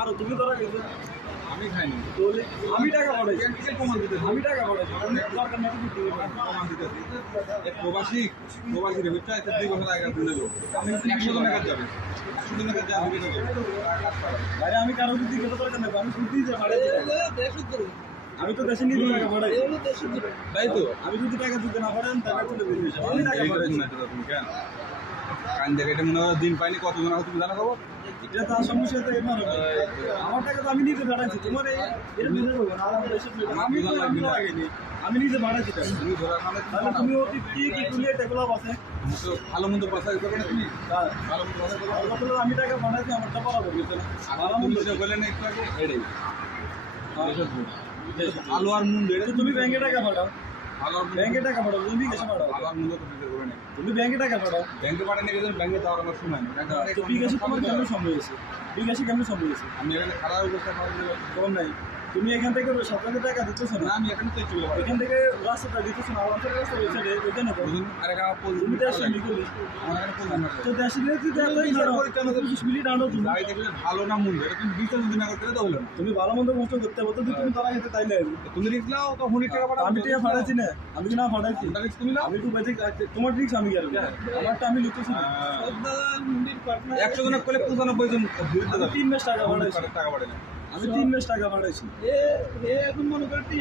কারও তুমি ধরা গেছো। আমি খাইনি। তাহলে আমি টাকা পাঠাইছি কিসের প্রমাণ দিতে আমি টাকা পাঠাইছি দরকার নেই তুমি প্রমাণ দিতে এক প্রবাসী প্রবাসী এতে দুই বছর আগে তুলে দেবো আমি একশো জন টাকা যাবে। একশো জন যাবে। আমি কারও যদি গেলে দরকার নেই আমি শুনতে যে পাঠাইছি আমি তো দেশে নিয়ে টাকা পাঠাইছি তাই তো? আমি যদি টাকা দিতে না পারেন তাহলে চলে যাবে। বিষয়। আমি টাকা তো তুমি কেন? কান দেখে এটা মনে হয় দিন পাইনি কতজন আছে তুমি জানো খবর? এটা তো আর সমস্যা তো। আমার টাকা আমি নিজে তোমার। আমি আমি আমি নিজে তাহলে তুমি অতি কি কি টেকলা বসে? ভালো মন্দ বাসায় করবে না তুমি? হ্যাঁ। ভালো মন্দ বাসায় আর কত আমি টাকা পাঠাইছি আমার টাকা পাঠাবো ভালো মন্দ যে বললেন একটু আগে এটাই। ভালো আর মন্দ তুমি ব্যাংকে টাকা পাঠাও। ব্যাংকে টাকা পাঠাও তুমি বিকাশে পাঠাও ভালো আর মন্দ তো বিচার করবে না তুমি ব্যাংকে টাকা পাঠাও। ব্যাংকে পাঠানো গেছেন ব্যাংকে যাওয়ার আমার সময় নেই। বিকাশে তোমার কেমন সময় হয়েছে বিকাশে কেমন সময় হয়েছে আমি এখানে খারাপ অবস্থা করার কম নাই? তুমি এখান থেকে সরকারি টাকা দিতেছো না? না আমি এখানে তো চলে যাব এখান থেকে রাস্তাটা দিতেছো না আমার রাস্তা ওইখানে আরে কাকা পোজ তুমি তো আসলে নিকলি আমার এখানে তো দেশে নিয়ে তুই তো মিনিট আনো তুমি। গাড়ি দেখলে ভালো না মন্দ এটা তুমি বিচার যদি না করতে তো হলো তুমি ভালো মন্দ কষ্ট করতে হবে তো তুমি তারা খেতে তাইলে তুমি রিক্স নাও তো হুনি টাকা পাঠাও। আমি টাকা পাঠাইছি না আমি কি না রিস্ক তুমি নাও। আমি তো বেঁচে তোমার ট্রিক্স আমি গেলাম আমারটা আমি লিখতেছি না। একশো জনের করলে পঁচানব্বই জন তিন মাস টাকা টাকা পাঠালে আমি তিন মাস টাকা পাঠাইছি এখন মনে করতে